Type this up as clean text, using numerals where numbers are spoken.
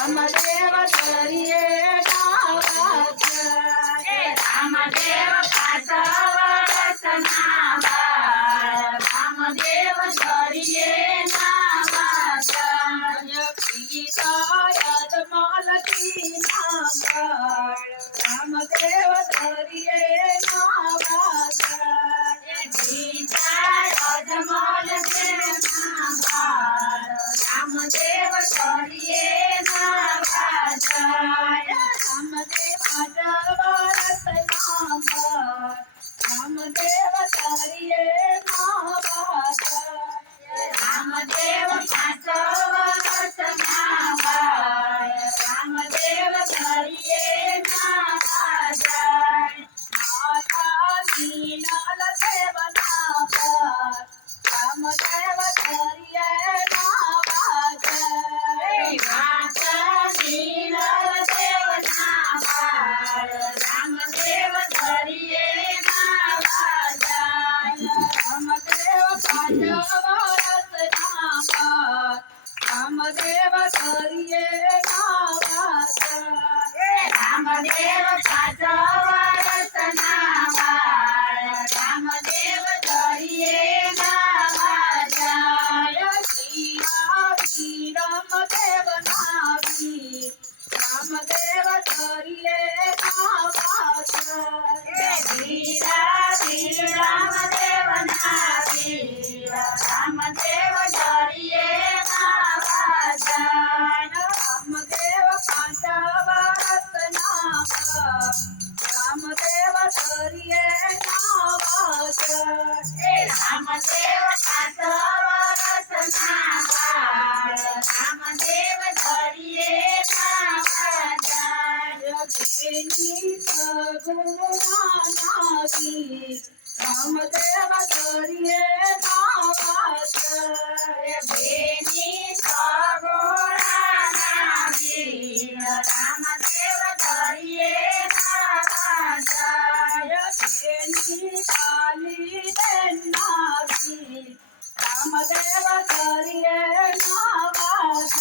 રામદેવ ધરીએ નાવાજ રામદેવ 5 વર્ષના બાળ રામદેવ ધરીએ નાવાજ પિતાયદ માલતી નાવાળ રામદેવ ધરીએ નાવાજ પિતાયદ માલતી નાવાળ રામદેવ ધરીએ નાવાજ રામદેવ 5 વર્ષના બાળ રામદેવ ધરીએ નાવાજ રામદેવ 5 વર્ષના બાળ રામદેવ ધરીએ નાવાજ માતા નીનલ દેવના બાળ રામદેવ ધરીએ નાવાજ માતા નીનલ દેવના બાળ રામદેવ ધરીએ નાવાજ રામદેવ 5 વર્ષના બાળ રામદેવ ધરીએ નાવાજ રામદેવ 5 વર્ષના બાળ રામદેવ ધરીએ નાવાજ રામદેવ નાવી રામદેવ ધરીએ નાવાજ વીરા વીર રામદેવ નાવી રામદેવ ધરીએ નાવાજ રામદેવ 5 વર્ષના બાળ રામદેવ ધરીએ નાવાજ રામદેવ 5 વર્ષના બાળ રામદેવ ધરીએ નાવાજ જેની સગુણા નાવી રામદેવ ધરીએ નાવાજ જેની સગુણા નાવી રામદેવ ધરીએ નાવાજ જેની કાલી નાવી રામદેવ ધરીએ નાવાજ